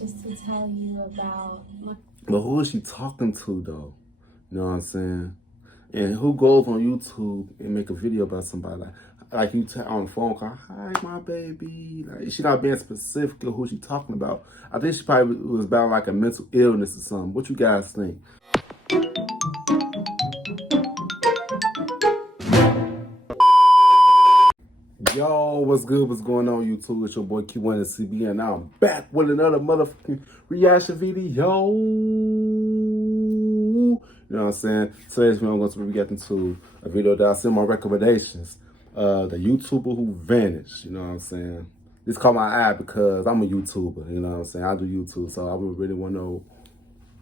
just to tell you about my... But who is she talking to, though? You know what I'm saying? And who goes on YouTube and make a video about somebody like you on the phone call, hi, my baby. Like, she not being specific of who she talking about. I think she probably was about like a mental illness or something. What you guys think? Yo, what's good? What's going on, YouTube? It's your boy Kewonis CB, and now I'm back with another motherfucking reaction video. You know what I'm saying? Today's video, I'm going to be reacting to a video that I sent my recommendations. The YouTuber who vanished. You know what I'm saying? This caught my eye because I'm a YouTuber. You know what I'm saying? I do YouTube, so I would really want to know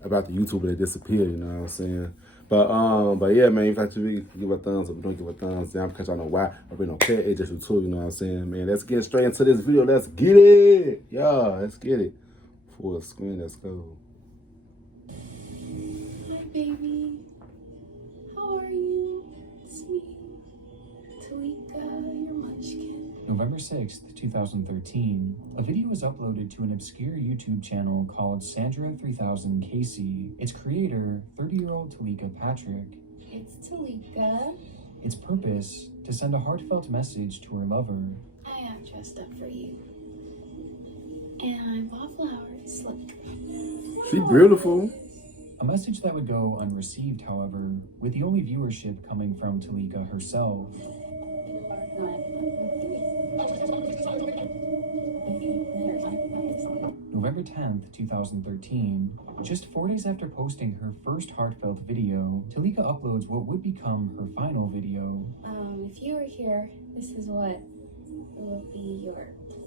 about the YouTuber that disappeared. You know what I'm saying? But yeah, man, if you like to really give a thumbs up, don't give a thumbs down because I know why. I really don't care. It's just a tool, you know what I'm saying, man. Let's get straight into this video. Let's get it. Yeah, let's get it. Full screen, let's go. Hi, baby. How are you? It's me, Talika, your munchkin. November 6th, 2013, a video was uploaded to an obscure YouTube channel called Sandra3000KC. Its creator, 30-year-old Talika Patrick. It's Talika. Its purpose, to send a heartfelt message to her lover. I am dressed up for you. And I bought flowers. Look. She beautiful. A message that would go unreceived, however, with the only viewership coming from Talika herself. November 10th, 2013, just 4 days after posting her first heartfelt video, Talika uploads what would become her final video. If you were here, this is what will be your plate.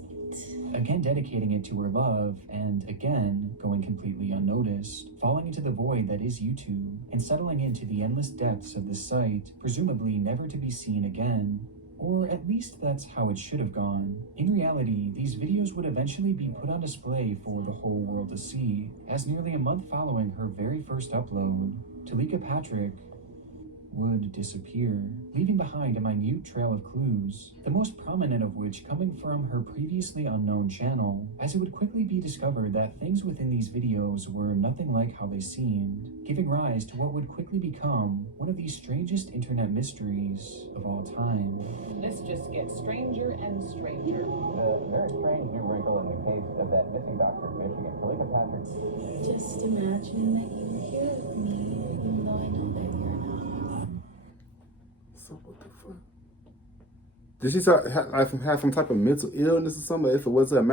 Again dedicating it to her love, and again going completely unnoticed, falling into the void that is YouTube, and settling into the endless depths of the site, presumably never to be seen again. Or at least that's how it should have gone. In reality, these videos would eventually be put on display for the whole world to see, as nearly a month following her very first upload, Talika Patrick would disappear, leaving behind a minute trail of clues, the most prominent of which coming from her previously unknown channel, as it would quickly be discovered that things within these videos were nothing like how they seemed, giving rise to what would quickly become one of the strangest internet mysteries of all time. This just gets stranger and stranger. The very strange new wrinkle in the case of that missing doctor in Michigan, Talika Patrick. Just imagine that you were here with me, even though I know that you're not. So what the fuck? Did she have some type of mental illness or something? If it was an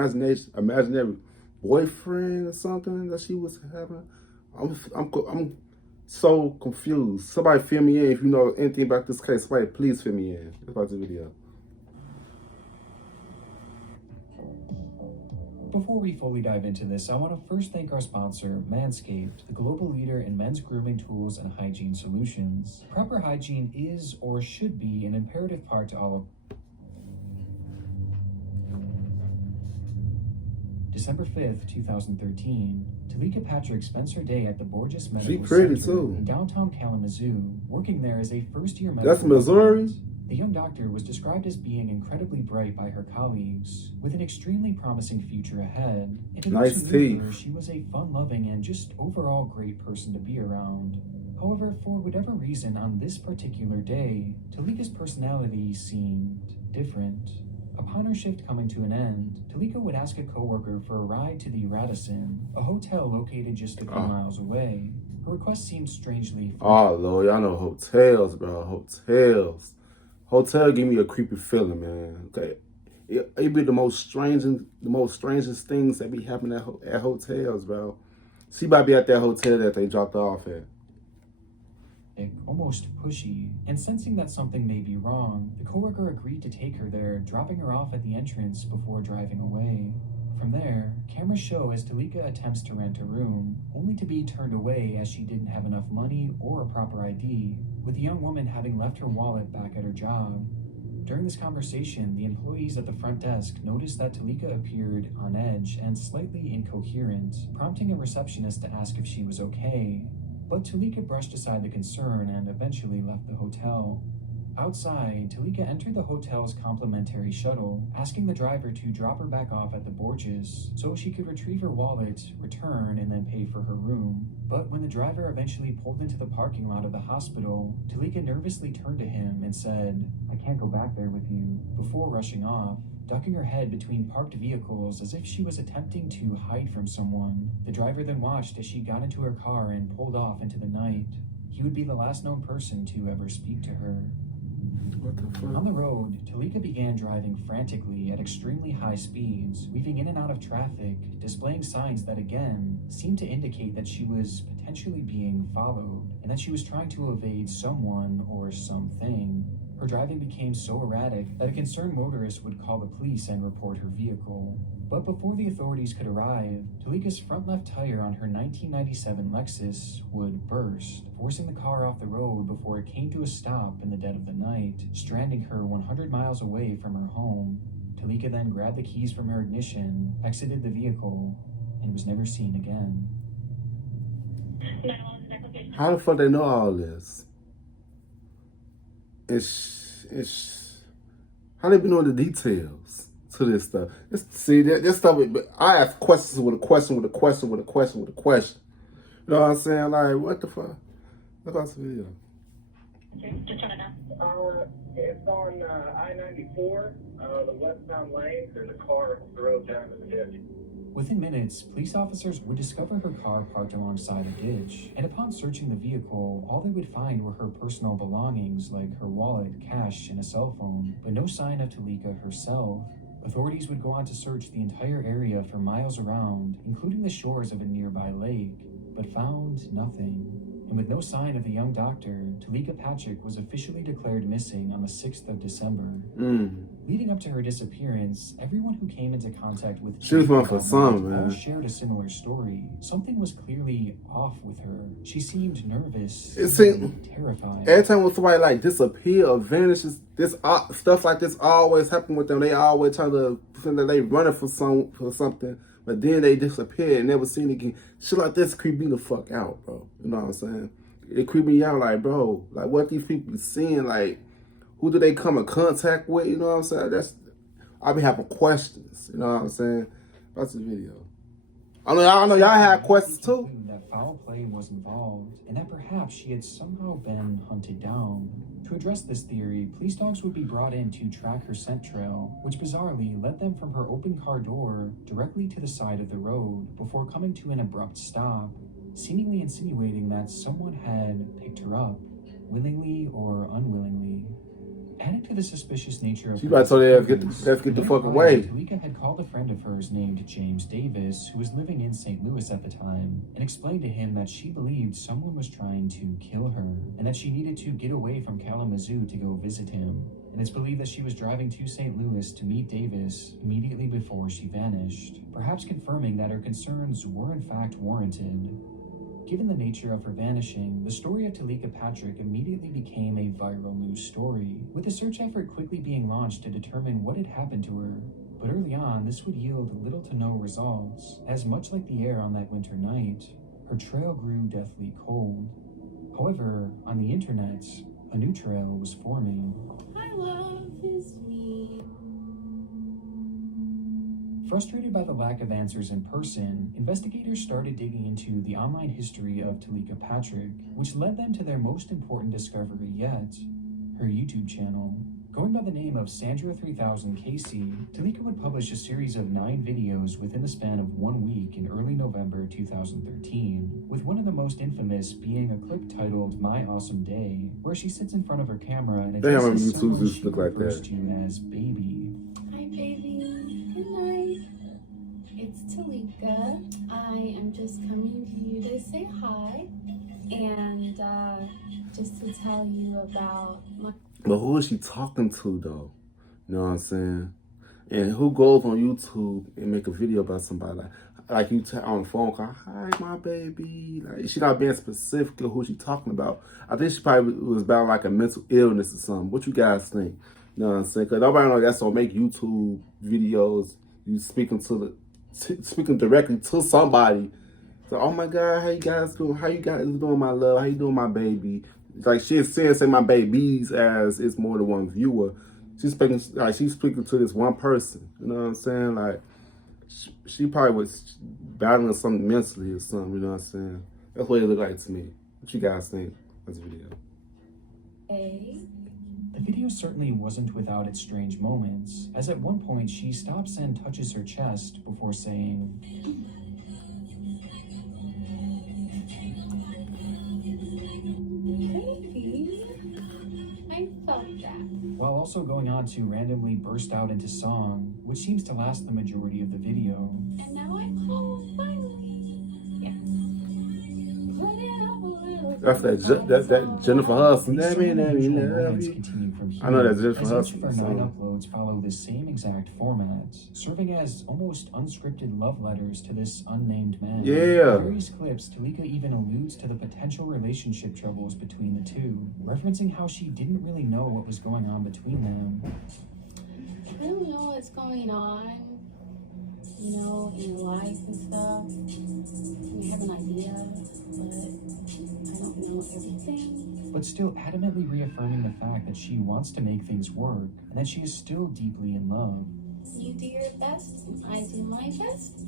imaginary boyfriend or something that she was having, I'm so confused. Somebody fill me in if you know anything about this case. Somebody please fill me in about the video. Before we fully dive into this, I want to first thank our sponsor, Manscaped, the global leader in men's grooming tools and hygiene solutions. Proper hygiene is, or should be, an imperative part to all of... December 5th, 2013, Talika Patrick spends her day at the Borges Medical Center in downtown Kalamazoo, working there as a first-year medical... That's Missouri? The young doctor was described as being incredibly bright by her colleagues, with an extremely promising future ahead. And to those who knew her, she was a fun-loving and just overall great person to be around. However, for whatever reason, on this particular day, Talika's personality seemed different. Upon her shift coming to an end, Talika would ask a coworker for a ride to the Radisson, a hotel located just a few miles away. Her request seemed strangely... Oh, Lord, y'all know hotels, bro. Hotels. Hotel give me a creepy feeling, man. Okay, it be the most strangest things that be happening at hotels, bro. She might be at that hotel that they dropped her off at. Almost pushy, and sensing that something may be wrong, the coworker agreed to take her there, dropping her off at the entrance before driving away. From there, cameras show as Talika attempts to rent a room, only to be turned away as she didn't have enough money or a proper ID, with the young woman having left her wallet back at her job. During this conversation, the employees at the front desk noticed that Talika appeared on edge and slightly incoherent, prompting a receptionist to ask if she was okay. But Talika brushed aside the concern and eventually left the hotel. Outside, Talika entered the hotel's complimentary shuttle, asking the driver to drop her back off at the Borges so she could retrieve her wallet, return, and then pay for her room. But when the driver eventually pulled into the parking lot of the hospital, Talika nervously turned to him and said, "I can't go back there with you," before rushing off, ducking her head between parked vehicles as if she was attempting to hide from someone. The driver then watched as she got into her car and pulled off into the night. He would be the last known person to ever speak to her. What the fuck? On the road, Talika began driving frantically at extremely high speeds, weaving in and out of traffic, displaying signs that again seemed to indicate that she was potentially being followed, and that she was trying to evade someone or something. Her driving became so erratic that a concerned motorist would call the police and report her vehicle. But before the authorities could arrive, Talika's front left tire on her 1997 Lexus would burst, forcing the car off the road before it came to a stop in the dead of the night, stranding her 100 miles away from her home. Talika then grabbed the keys from her ignition, exited the vehicle, and was never seen again. How the fuck they know all this? It's how they be knowing the details to this stuff. This stuff. I ask questions with a question with a question with a question with a question. You know what I'm saying? Like, what the fuck? Look at the video. It's on I-94, the westbound lane. There's a car drove down the ditch. Within minutes, police officers would discover her car parked alongside a ditch, and upon searching the vehicle, all they would find were her personal belongings like her wallet, cash, and a cell phone, but no sign of Talika herself. Authorities would go on to search the entire area for miles around, including the shores of a nearby lake, but found nothing. And with no sign of the young doctor, Talika Patrick was officially declared missing on the 6th of December. Leading up to her disappearance, everyone who came into contact with she was one for some, man. All shared a similar story. Something was clearly off with her. She seemed nervous, terrified. Every time when somebody like disappear or vanishes, stuff like this always happen with them. They always try to pretend that they running for something. But then they disappear and never seen again. Shit like this creep me the fuck out, bro. You know what I'm saying? It creep me out, like, bro, like what these people seeing, like, who do they come in contact with? You know what I'm saying? I be having questions. You know what I'm saying? That's the video. I know y'all had questions too. That foul play was involved, and that perhaps she had somehow been hunted down. To address this theory, police dogs would be brought in to track her scent trail, which bizarrely led them from her open car door directly to the side of the road before coming to an abrupt stop, seemingly insinuating that someone had picked her up, willingly or unwillingly. Adding to the suspicious nature of she about to tell them, let's get the fuck away. Talika had called a friend of hers named James Davis, who was living in St. Louis at the time, and explained to him that she believed someone was trying to kill her, and that she needed to get away from Kalamazoo to go visit him. And it's believed that she was driving to St. Louis to meet Davis immediately before she vanished, perhaps confirming that her concerns were in fact warranted. Given the nature of her vanishing, the story of Talika Patrick immediately became a viral news story, with a search effort quickly being launched to determine what had happened to her. But early on, this would yield little to no results, as much like the air on that winter night, her trail grew deathly cold. However, on the internet, a new trail was forming. My love is me. Frustrated by the lack of answers in person, investigators started digging into the online history of Talika Patrick, which led them to their most important discovery yet, her YouTube channel. Going by the name of Sandra3000KC, Talika would publish a series of 9 videos within the span of 1 week in early November 2013, with one of the most infamous being a clip titled My Awesome Day, where she sits in front of her camera and addresses someone she refers to as Baby. Hi, baby. Good night. It's Talika. I am just coming to you to say hi and just to tell you about my... But who is she talking to, though? You know what I'm saying? And who goes on YouTube and make a video about somebody like you on the phone call, hi, my baby. Like, she not being specific of who she talking about. I think she probably was about like a mental illness or something. What you guys think? You know what I'm saying? Because nobody knows that's gonna make YouTube videos. You speaking directly to somebody. So, oh my God, how you guys doing? How you guys doing, my love? How you doing, my baby? like she is saying, say my babies as it's more than one viewer. She's speaking to this one person. You know what I'm saying? Like she probably was battling something mentally or something. You know what I'm saying? That's what it looked like to me. What you guys think of this video? The video certainly wasn't without its strange moments, as at one point she stops and touches her chest before saying, Baby, I felt that. while also going on to randomly burst out into song, which seems to last the majority of the video. And now I'm home finally. Yeah. Put it up a little. That's that Jennifer Hudson. These Let so me many mutual love moments you. continue from here, I know that's Jennifer as each Hudson of our 9 song. uploads follow the same exact format, serving as almost unscripted love letters to this unnamed man. Yeah. In various clips, Talika even alludes to the potential relationship troubles between the two, referencing how she didn't really know what was going on between them. I don't know what's going on, you know, in your life and stuff. I have an idea, but I don't know everything. But still adamantly reaffirming the fact that she wants to make things work and that she is still deeply in love. You do your best, I do my best,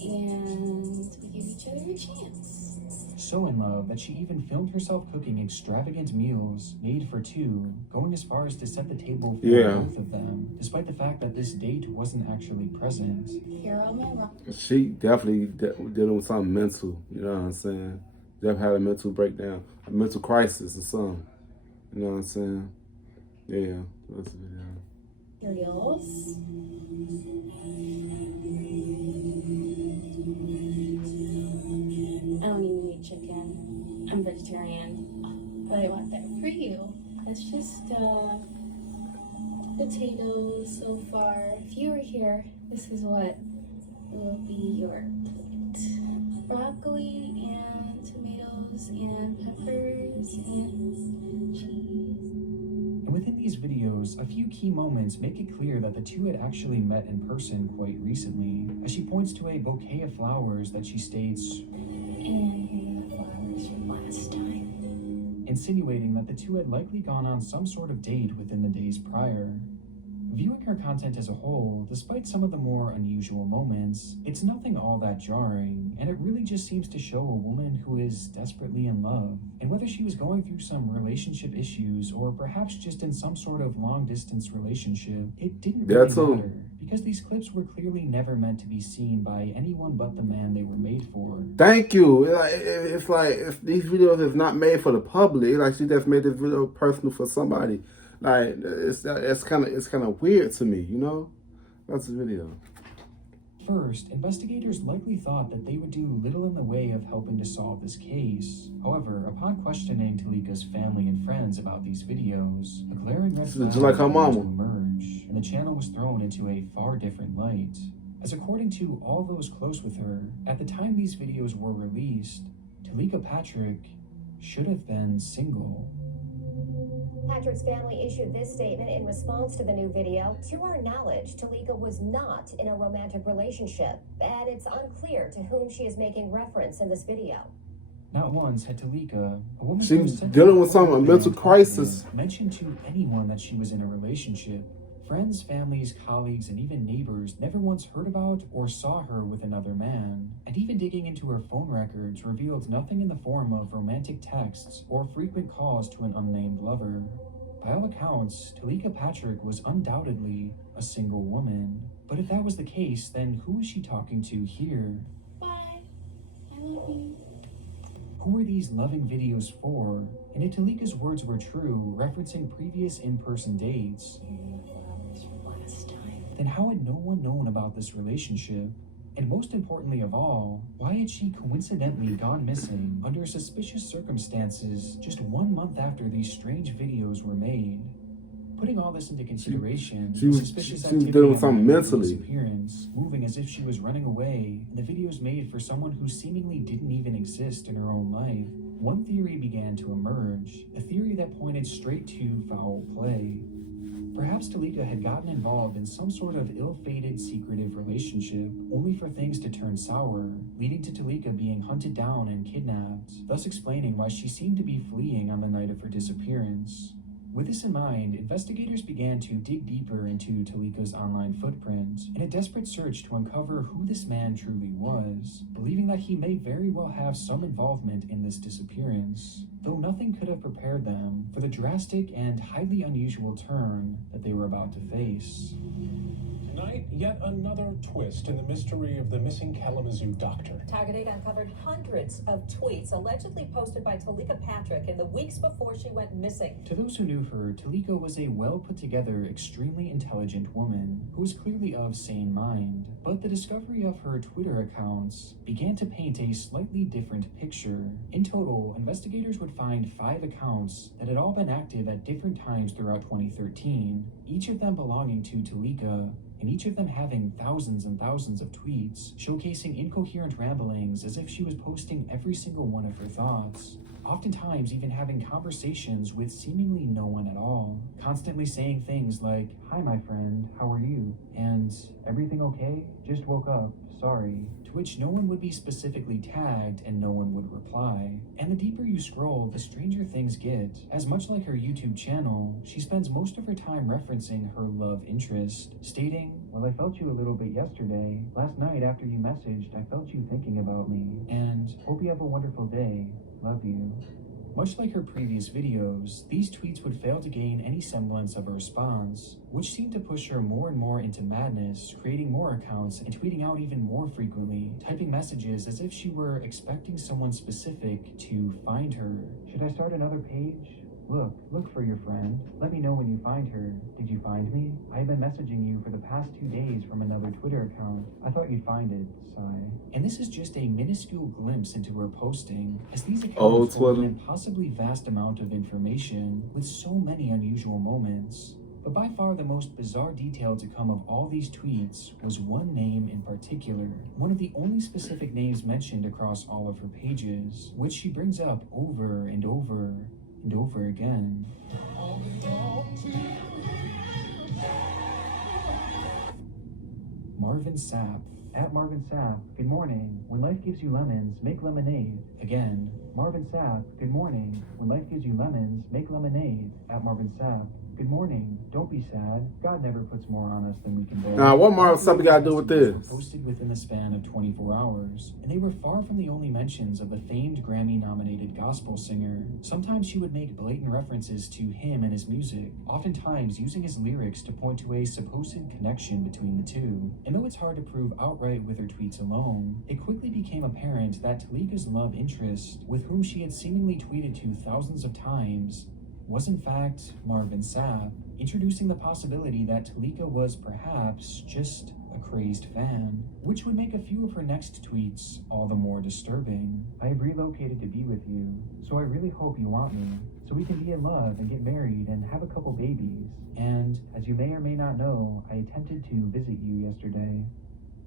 and we give each other a chance. So in love that she even filmed herself cooking extravagant meals made for two, going as far as to set the table for both of them, despite the fact that this date wasn't actually present. Hero man, She definitely dealing with something mental. You know what I'm saying? Definitely had a mental breakdown, a mental crisis or something. You know what I'm saying? Yeah, that's the video. cereals. I don't even eat chicken. I'm vegetarian, but I want that for you. That's just potatoes so far. If you were here, this is what will be your plate. Broccoli and tomatoes and peppers and cheese. And within these videos, a few key moments make it clear that the two had actually met in person quite recently, as she points to a bouquet of flowers that she states, And here are the flowers from last time. insinuating that the two had likely gone on some sort of date within the days prior. Viewing her content as a whole, despite some of the more unusual moments, it's nothing all that jarring, and it really just seems to show a woman who is desperately in love. And whether she was going through some relationship issues, or perhaps just in some sort of long-distance relationship, it didn't really matter, because these clips were clearly never meant to be seen by anyone but the man they were made for. Thank you. It's like if these videos is not made for the public, like she just made this video personal for somebody. Like it's kind of weird to me, you know. That's the video. First, investigators likely thought that they would do little in the way of helping to solve this case. However, upon questioning Talika's family and friends about these videos, a glaring red flag just like her began to mama. emerge, and the channel was thrown into a far different light. As according to all those close with her, at the time these videos were released, Talika Patrick should have been single. Patrick's family issued this statement in response to the new video. To our knowledge, Talika was not in a romantic relationship, and it's unclear to whom she is making reference in this video. Not once had Talika, a woman She who was was dealing with some mental crisis. mentioned to anyone that she was in a relationship. Friends, families, colleagues, and even neighbors never once heard about or saw her with another man. And even digging into her phone records revealed nothing in the form of romantic texts or frequent calls to an unnamed lover. By all accounts, Talika Patrick was undoubtedly a single woman. But if that was the case, then who was she talking to here? Bye. I love you. Who were these loving videos for? And if Talika's words were true, referencing previous in-person dates, then how had no one known about this relationship? And most importantly of all, why had she coincidentally gone missing under suspicious circumstances just 1 month after these strange videos were made? Putting all this into consideration, She was dealing with something mentally. Appearance, moving as if she was running away, and the videos made for someone who seemingly didn't even exist in her own life, one theory began to emerge, a theory that pointed straight to foul play. Perhaps Talika had gotten involved in some sort of ill-fated secretive relationship, only for things to turn sour, leading to Talika being hunted down and kidnapped, thus explaining why she seemed to be fleeing on the night of her disappearance. With this in mind, investigators began to dig deeper into Talika's online footprint in a desperate search to uncover who this man truly was, believing that he may very well have some involvement in this disappearance, though nothing could have prepared them for the drastic and highly unusual turn that they were about to face. Tonight, yet another twist in the mystery of the missing Kalamazoo doctor. Target 8 uncovered hundreds of tweets allegedly posted by Talika Patrick in the weeks before she went missing. To those who knew her, Talika was a well-put-together, extremely intelligent woman who was clearly of sane mind, but the discovery of her Twitter accounts began to paint a slightly different picture. In total, investigators would find 5 accounts that had all been active at different times throughout 2013, each of them belonging to Talika, and each of them having thousands and thousands of tweets, showcasing incoherent ramblings as if she was posting every single one of her thoughts, oftentimes even having conversations with seemingly no one at all, constantly saying things like, "Hi my friend, how are you?" and "Everything okay? Just woke up, sorry," to which no one would be specifically tagged and no one would reply. And the deeper you scroll, the stranger things get, as much like her YouTube channel, she spends most of her time referencing her love interest, stating, "Well, I felt you a little bit yesterday. Last night after you messaged, I felt you thinking about me, and hope you have a wonderful day. Love you." Much like her previous videos, these tweets would fail to gain any semblance of a response, which seemed to push her more and more into madness, creating more accounts and tweeting out even more frequently, typing messages as if she were expecting someone specific to find her. "Should I start another page? Look for your friend. Let me know when you find her. Did you find me? I've been messaging you for the past 2 days from another Twitter account. I thought you'd find it, sigh." And this is just a minuscule glimpse into her posting, as these accounts hold an impossibly vast amount of information with so many unusual moments. But by far the most bizarre detail to come of all these tweets was one name in particular, one of the only specific names mentioned across all of her pages, which she brings up over and over and over again. Marvin Sapp. At Marvin Sapp, good morning. When life gives you lemons, make lemonade. Again, Marvin Sapp, good morning. When life gives you lemons, make lemonade. At Marvin Sapp, good morning. Don't be sad. God never puts more on us than we can bear. Now, what Marvin Sapp got to do with this? Posted within the span of 24 hours, and they were far from the only mentions of the famed Grammy-nominated gospel singer. Sometimes she would make blatant references to him and his music, oftentimes using his lyrics to point to a supposed connection between the two. And though it's hard to prove outright with her tweets alone, it quickly became apparent that Talika's love interest, with whom she had seemingly tweeted to thousands of times, was in fact Marvin Sapp, introducing the possibility that Talika was perhaps just a crazed fan, which would make a few of her next tweets all the more disturbing. "I have relocated to be with you, so I really hope you want me, so we can be in love and get married and have a couple babies. And, as you may or may not know, I attempted to visit you yesterday."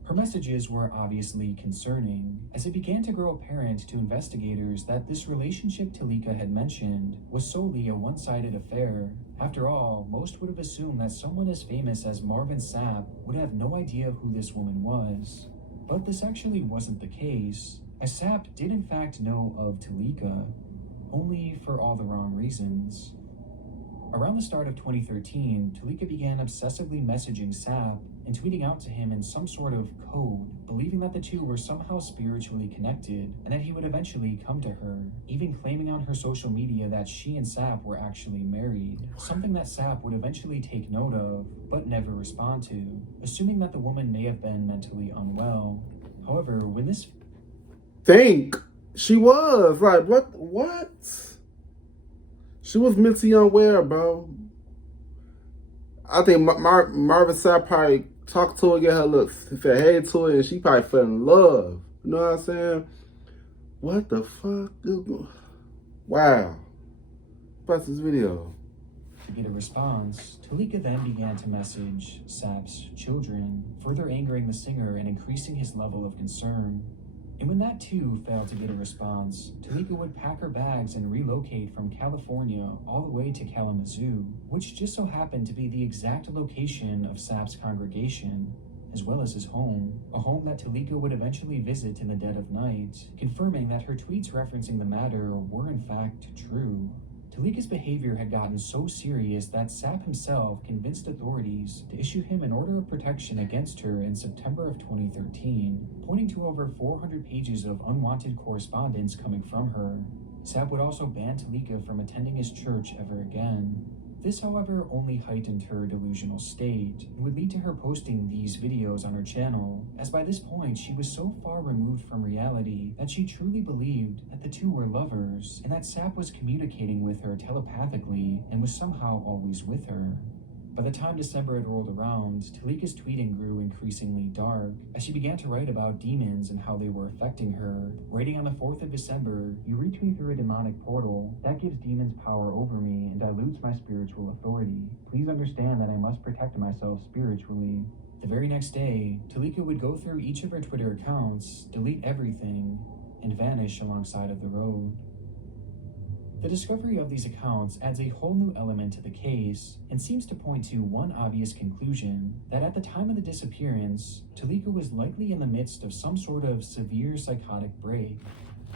Her messages were obviously concerning, as it began to grow apparent to investigators that this relationship Talika had mentioned was solely a one-sided affair. After all, most would have assumed that someone as famous as Marvin Sapp would have no idea who this woman was. But this actually wasn't the case, as Sapp did in fact know of Talika, only for all the wrong reasons. Around the start of 2013, Talika began obsessively messaging Sapp and tweeting out to him in some sort of code, believing that the two were somehow spiritually connected and that he would eventually come to her, even claiming on her social media that she and Sapp were actually married, something that Sapp would eventually take note of, but never respond to, assuming that the woman may have been mentally unwell. However, when this She was like, what? She was mentally unaware, bro. I think Marvin Sapp probably talked to her, get her looks, said hey to her, and she probably fell in love. You know what I'm saying? What the fuck? Wow. What's this video? To get a response, Talika then began to message Sapp's children, further angering the singer and increasing his level of concern. And when that too failed to get a response, Talika would pack her bags and relocate from California all the way to Kalamazoo, which just so happened to be the exact location of Sapp's congregation, as well as his home, a home that Talika would eventually visit in the dead of night, confirming that her tweets referencing the matter were in fact true. Talika's behavior had gotten so serious that Sapp himself convinced authorities to issue him an order of protection against her in September of 2013, pointing to over 400 pages of unwanted correspondence coming from her. Sapp would also ban Talika from attending his church ever again. This, however, only heightened her delusional state and would lead to her posting these videos on her channel, as by this point she was so far removed from reality that she truly believed that the two were lovers and that Sapp was communicating with her telepathically and was somehow always with her. By the time December had rolled around, Talika's tweeting grew increasingly dark as she began to write about demons and how they were affecting her. Writing on the 4th of December, "You reach me through a demonic portal. That gives demons power over me and dilutes my spiritual authority. Please understand that I must protect myself spiritually." The very next day, Talika would go through each of her Twitter accounts, delete everything, and vanish alongside of the road. The discovery of these accounts adds a whole new element to the case and seems to point to one obvious conclusion, that at the time of the disappearance, Talika was likely in the midst of some sort of severe psychotic break.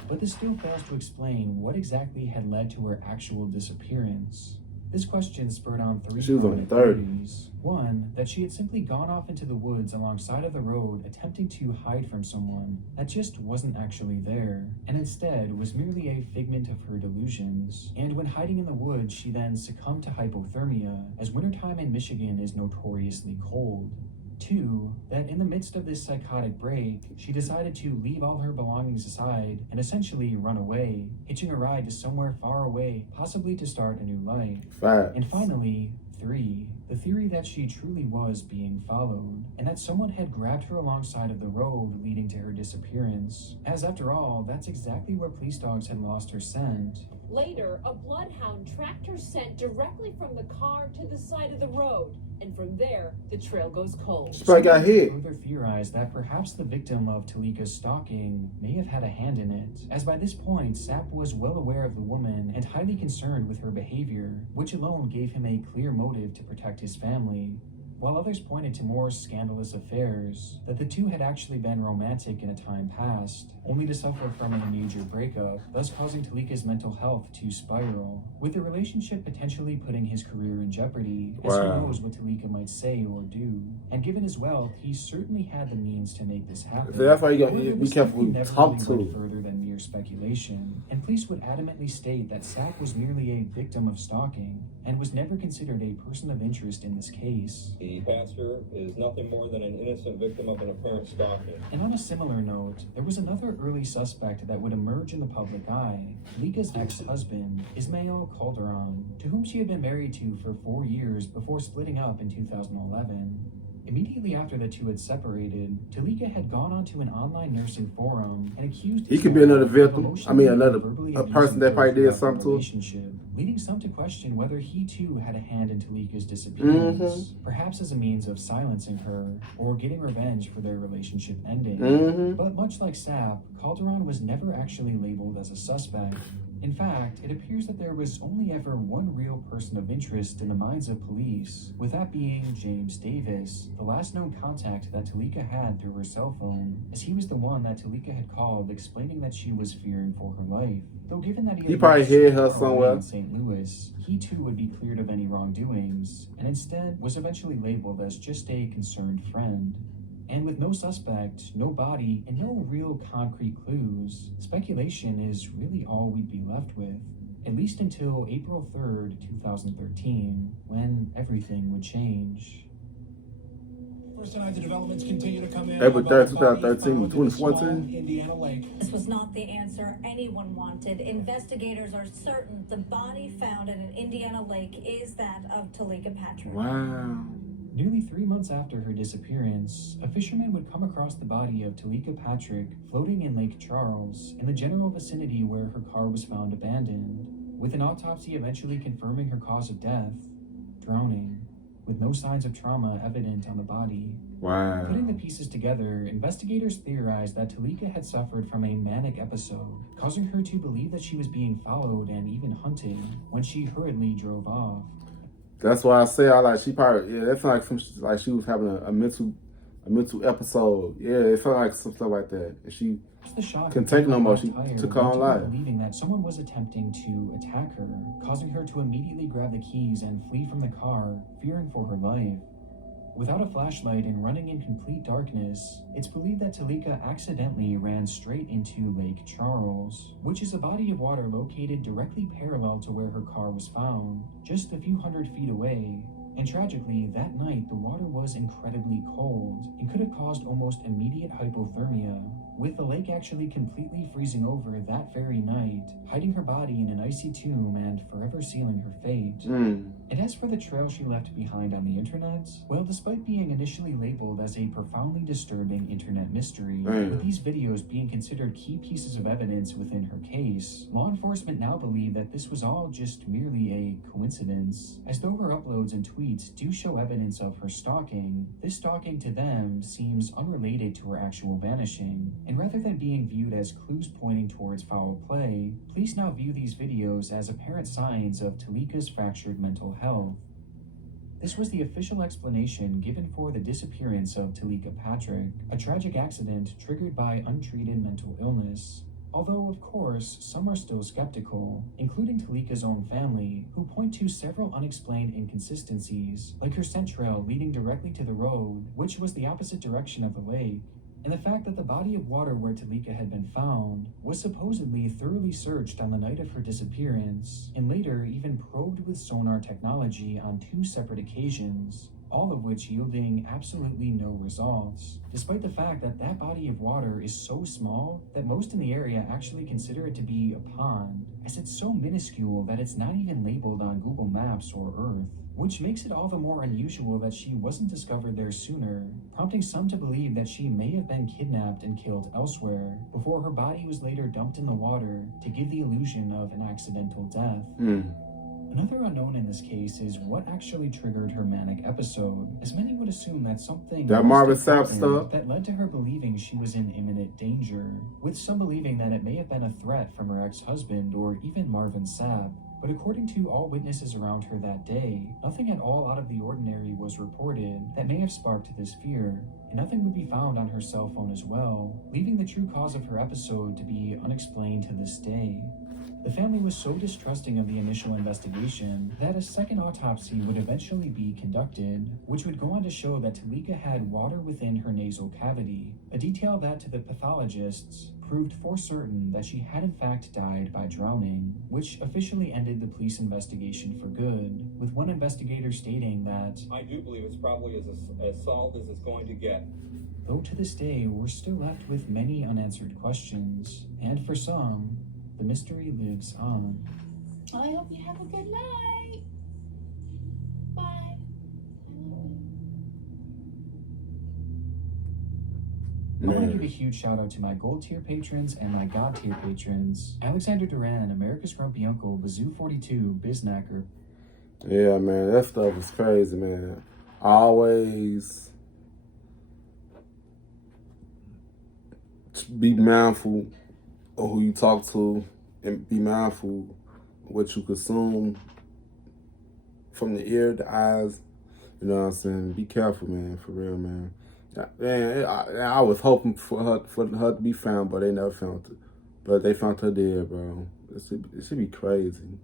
But this still fails to explain what exactly had led to her actual disappearance. This question spurred on three She was only prominent 30. theories. One, that she had simply gone off into the woods alongside of the road attempting to hide from someone that just wasn't actually there, and instead was merely a figment of her delusions. And when hiding in the woods, she then succumbed to hypothermia, as wintertime in Michigan is notoriously cold. Two, that in the midst of this psychotic break, she decided to leave all her belongings aside and essentially run away, hitching a ride to somewhere far away, possibly to start a new life. Facts. And finally, 3, the theory that she truly was being followed, and that someone had grabbed her alongside of the road leading to her disappearance, as after all, that's exactly where police dogs had lost her scent. Later, a bloodhound tracked her scent directly from the car to the side of the road, and from there, the trail goes cold. She probably got hit. Further theorized that perhaps the victim of Talika's stalking may have had a hand in it, as by this point, Sapp was well aware of the woman and highly concerned with her behavior, which alone gave him a clear motive to protect his family. While others pointed to more scandalous affairs, that the two had actually been romantic in a time past, only to suffer from a major breakup, thus causing Talika's mental health to spiral, with the relationship potentially putting his career in jeopardy, as who Wow. knows what Talika might say or do. And given his wealth, he certainly had the means to make this happen. So that's why you gotta However, be this careful who you never talk really to. went further than mere speculation, and police would adamantly state that Sapp was merely a victim of stalking, and was never considered a person of interest in this case. The pastor is nothing more than an innocent victim of an apparent stalking. And on a similar note, there was another early suspect that would emerge in the public eye, Talika's ex-husband, Ismail Calderon, to whom she had been married to for 4 years before splitting up in 2011. Immediately after the two had separated, Talika had gone onto an online nursing forum and accused He could be another Ismail of victim. emotionally and Another verbally a person abusing that her probably did throughout the something to her. relationship, leading some to question whether he too had a hand in Talika's disappearance, perhaps as a means of silencing her or getting revenge for their relationship ending. But much like Sapp, Calderon was never actually labeled as a suspect. In fact, it appears that there was only ever one real person of interest in the minds of police, with that being James Davis, the last known contact that Talika had through her cell phone, as he was the one that Talika had called explaining that she was fearing for her life. Though given that He probably hid her somewhere in St. Louis, he too would be cleared of any wrongdoings, and instead was eventually labeled as just a concerned friend. And with no suspect, no body, and no real concrete clues, speculation is really all we'd be left with, at least until April 3rd, 2013, when everything would change. First tonight, the developments continue to come in. April 3rd, About a body 2013, found in a small 2014. Indiana lake. This was not the answer anyone wanted. Investigators are certain the body found in an Indiana lake is that of Talika Patrick. Wow. Nearly 3 months after her disappearance, a fisherman would come across the body of Talika Patrick floating in Lake Charles, in the general vicinity where her car was found abandoned, with an autopsy eventually confirming her cause of death, drowning. with no signs of trauma evident on the body. Wow. Putting the pieces together, investigators theorized that Talika had suffered from a manic episode, causing her to believe that she was being followed and even hunted when she hurriedly drove off. That's why I say she probably, yeah, that felt like she was having a mental episode. Yeah, it felt like some stuff like that. And she couldn't take no more. She took her own life. Believing that someone was attempting to attack her, causing her to immediately grab the keys and flee from the car, fearing for her life. Without a flashlight and running in complete darkness, it's believed that Talika accidentally ran straight into Lake Charles, which is a body of water located directly parallel to where her car was found, just a few hundred feet away. And tragically, that night the water was incredibly cold and could have caused almost immediate hypothermia, with the lake actually completely freezing over that very night, hiding her body in an icy tomb and forever sealing her fate. And as for the trail she left behind on the internet, well, despite being initially labeled as a profoundly disturbing internet mystery, with these videos being considered key pieces of evidence within her case, law enforcement now believe that this was all just merely a coincidence, as though her uploads and tweets do show evidence of her stalking. This stalking to them seems unrelated to her actual vanishing, and rather than being viewed as clues pointing towards foul play, police now view these videos as apparent signs of Talika's fractured mental health. This was the official explanation given for the disappearance of Talika Patrick, a tragic accident triggered by untreated mental illness. Although, of course, some are still skeptical, including Talika's own family, who point to several unexplained inconsistencies, like her scent trail leading directly to the road, which was the opposite direction of the lake, and the fact that the body of water where Talika had been found was supposedly thoroughly searched on the night of her disappearance, and later even probed with sonar technology on 2 separate occasions, all of which yielding absolutely no results, despite the fact that that body of water is so small that most in the area actually consider it to be a pond, as it's so minuscule that it's not even labeled on Google Maps or Earth, which makes it all the more unusual that she wasn't discovered there sooner, prompting some to believe that she may have been kidnapped and killed elsewhere, before her body was later dumped in the water to give the illusion of an accidental death. Another unknown in this case is what actually triggered her manic episode, as many would assume that something that Marvin Sapp stuff that led to her believing she was in imminent danger, with some believing that it may have been a threat from her ex-husband or even Marvin Sapp. But according to all witnesses around her that day, nothing at all out of the ordinary was reported that may have sparked this fear, and nothing would be found on her cell phone as well, leaving the true cause of her episode to be unexplained to this day. The family was so distrusting of the initial investigation that a second autopsy would eventually be conducted, which would go on to show that Talika had water within her nasal cavity, a detail that to the pathologists proved for certain that she had in fact died by drowning, which officially ended the police investigation for good, with one investigator stating that, "I do believe it's probably as solved as it's going to get." Though to this day, we're still left with many unanswered questions, and for some, the mystery lives on. I hope you have a good night. Bye. I want to give a huge shout out to my gold tier patrons and my god tier patrons. Alexander Duran, America's Grumpy Uncle, Bazoo42, Biznacker. Yeah, man, that stuff is crazy, man. Always be mindful of who you talk to and be mindful of what you consume from the ear, the eyes. You know what I'm saying? Be careful, man, for real, man. Man, I was hoping for her to be found, but they never found her. But they found her dead, bro. It should be crazy.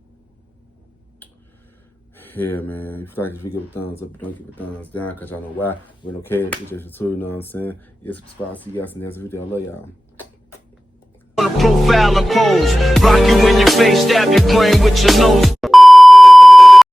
Yeah, man. If you give a thumbs up, don't give a thumbs down, because y'all know why. We're okay. It's just you know what I'm saying? Yes, subscribe. See you guys in the next video. I love y'all. On a profile and pose, rock you in your face, stab your brain with your nose.